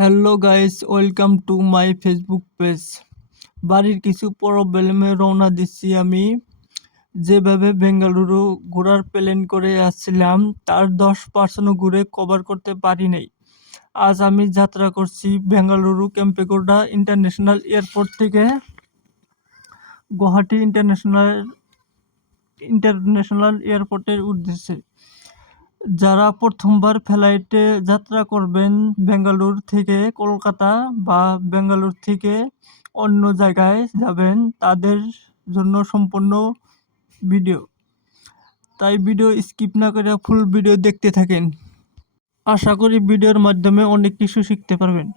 Hello guys, welcome to my Facebook page. বাড়ির কিছু প্রবলেমে রওনা দিচ্ছি আমি। যেভাবে বেঙ্গালুরু ঘোরার প্ল্যান করে আসছিলাম তার 10% ঘুরে কভার করতে পারি নাই। আজ আমি যাত্রা করছি বেঙ্গালুরু কেম্পেগৌড়া ইন্টারন্যাশনাল এয়ারপোর্ট থেকে গুয়াহাটি ইন্টারন্যাশনাল এয়ারপোর্টের উদ্দেশ্যে। যারা প্রথমবার ফ্লাইটে যাত্রা করবেন বেঙ্গালুরু থেকে কলকাতা বা বেঙ্গালুরু থেকে অন্য জায়গায় যাবেন, তাদের জন্য সম্পূর্ণ ভিডিও। তাই ভিডিও স্কিপ না করে ফুল ভিডিও দেখতে থাকেন। আশা করি ভিডিওর মাধ্যমে অনেক কিছু শিখতে পারবেন।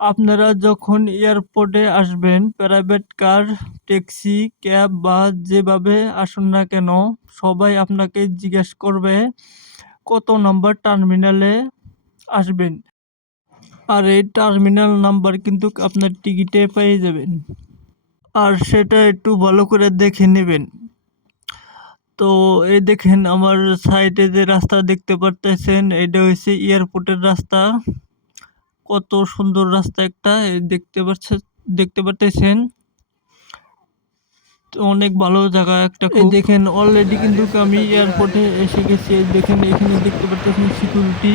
আপনারা যখন এয়ারপোর্টে আসবেন, প্রাইভেট কার, ট্যাক্সি, ক্যাব বা যেভাবে আসুন না কেন, সবাই আপনাকে জিজ্ঞেস করবে কত নম্বর টার্মিনালে আসবেন। আর এই টার্মিনাল নাম্বার কিন্তু আপনার টিকিটে পেয়ে যাবেন, আর সেটা একটু ভালো করে দেখে নেবেন। তো এই দেখেন আমার সাইডে যে রাস্তা দেখতে পারতেছেন, এটা হচ্ছে এয়ারপোর্টের রাস্তা। কত সুন্দর রাস্তা একটা দেখতে পারতেছেন। তো অনেক ভালো জায়গা একটা। এই দেখেন অলরেডি কিন্তু আমি এয়ারপোর্টে এসে গেছি। দেখেন এখানে দেখতে পারতেছেন সিকিউরিটি,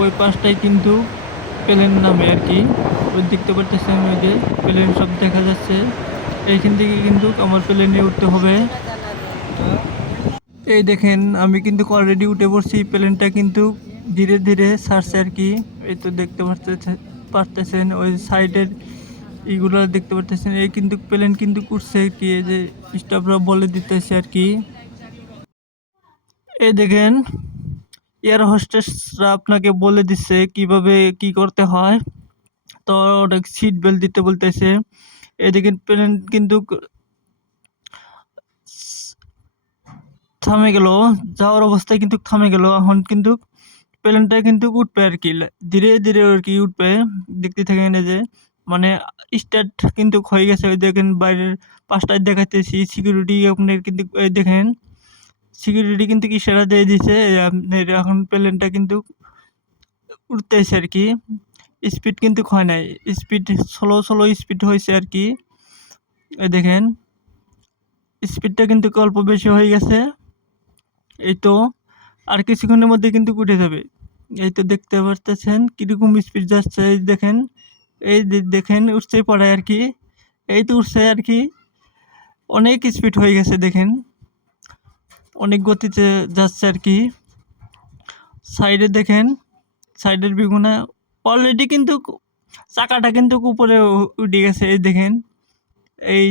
ওই পাশটাই কিন্তু প্লেন নামে আর কি। ওই দেখতে পারতেছেন ওই যে প্লেন সব দেখা যাচ্ছে। এইখান থেকে কিন্তু আমার প্লেনে উঠতে হবে। এই দেখেন আমি কিন্তু অলরেডি উঠে পড়ছি। প্লেনটা কিন্তু ধীরে ধীরে ছাড়ছে আর কি। এই তো দেখতে পারতেছেন ওই সাইডের এইগুলো দেখতে পারতেছেন। এই কিন্তু প্লেন কিন্তু উঠছে কি, এই যে স্টাফরা বলে দিতেছে আর কি। এই দেখেন এয়ার হোস্টেসরা আপনাকে বলে দিচ্ছে কিভাবে কি করতে হয়। তো অনেক সিট বেল্ট দিতে বলতেছে। এই দেখেন প্লেন কিন্তু থামে গেল, যাওয়ার অবস্থায় কিন্তু থামে গেল। এখন কিন্তু প্লেনটা কিন্তু উঠবে আর কি, ধীরে ধীরে আর কি উঠবে। দেখতে থাকেন এই যে মানে স্টার্ট কিন্তু হয়ে গেছে। ওই দেখেন বাইরের পাশটায় দেখাইতেছি সিকিউরিটি আপনার কিন্তু এই দেখেন সিকিউরিটি কিন্তু ইশারা দিয়ে দিছে আপনার। এখন প্লেনটা কিন্তু উঠতেছে আর কি। স্পিড কিন্তু হয় নাই, স্পিড স্লো স্পিড হয়েছে আর কি। এই দেখেন স্পিডটা কিন্তু অল্প বেশি হয়ে গেছে। এই তো আর কিছুক্ষণের মধ্যে কিন্তু উঠে যাবে। এই তো দেখতে পারতেছেন কিরকম স্পিড যাচ্ছে। এই দেখেন, এই দেখেন উঠছে পড়ে আর কি। এই তো উঠছে আর কি, অনেক স্পিড হয়ে গেছে। দেখেন অনেক গতিতে যাচ্ছে আর কি। সাইডে দেখেন, সাইডের বিগুনা অলরেডি কিন্তু চাকাটা কিন্তু উপরে উঠে গেছে। এই দেখেন এই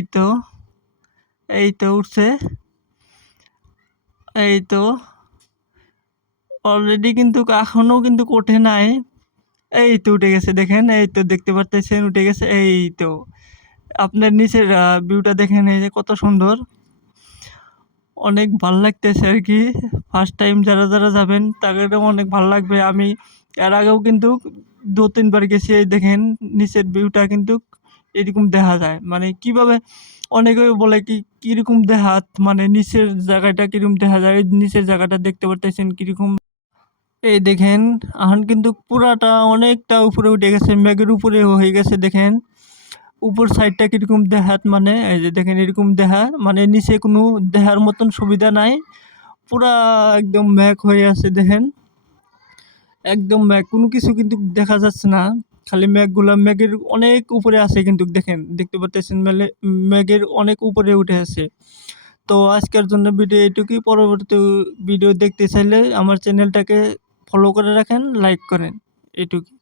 তো উঠছে। এই তো অলরেডি কিন্তু এখনো কিন্তু ওঠে নাই। এই তো উঠে গেছে। দেখেন এই তো দেখতে পারতেছেন উঠে গেছে। এই তো আপনার নিচের ভিউটা দেখেন, এই যে কত সুন্দর, অনেক ভাল লাগতেছে আর কি। ফার্স্ট টাইম যারা যারা যাবেন তাদেরও অনেক ভালো লাগবে। আমি এর আগেও কিন্তু 2-3 বার গেছি। এই দেখেন নিচের ভিউটা কিন্তু এরকম দেখা যায়, মানে কিভাবে অনেকে বলে কি কিরকম দেখা, মানে নিচের জায়গাটা কিরকম দেখা যায়। এই নিচের জায়গাটা দেখতে পারতেছেন কিরকম। এই দেখেন এখন কিন্তু পুরাটা অনেকটা উপরে উঠে গেছে, মেঘের উপরে হয়ে গেছে। দেখেন উপর সাইডটা কিরকম দেখাত, মানে এই যে দেখেন এরকম দেখা, মানে নিচে কোনো দেখার মতন সুবিধা নাই। পুরা একদম মেঘ হয়ে আছে। দেখেন একদম মেঘ, কোনো কিছু কিন্তু দেখা যাচ্ছে না, খালি মেঘগুলা মেঘের অনেক উপরে আছে কিন্তু। দেখেন দেখতে পাচ্ছেন মেঘের অনেক উপরে উঠে আছে। তো আজকের জন্য ভিডিও এটুকুই। পরবর্তী ভিডিও দেখতে চাইলে আমার চ্যানেলটাকে ফলো করে রাখেন, লাইক করেন, এটুকুই।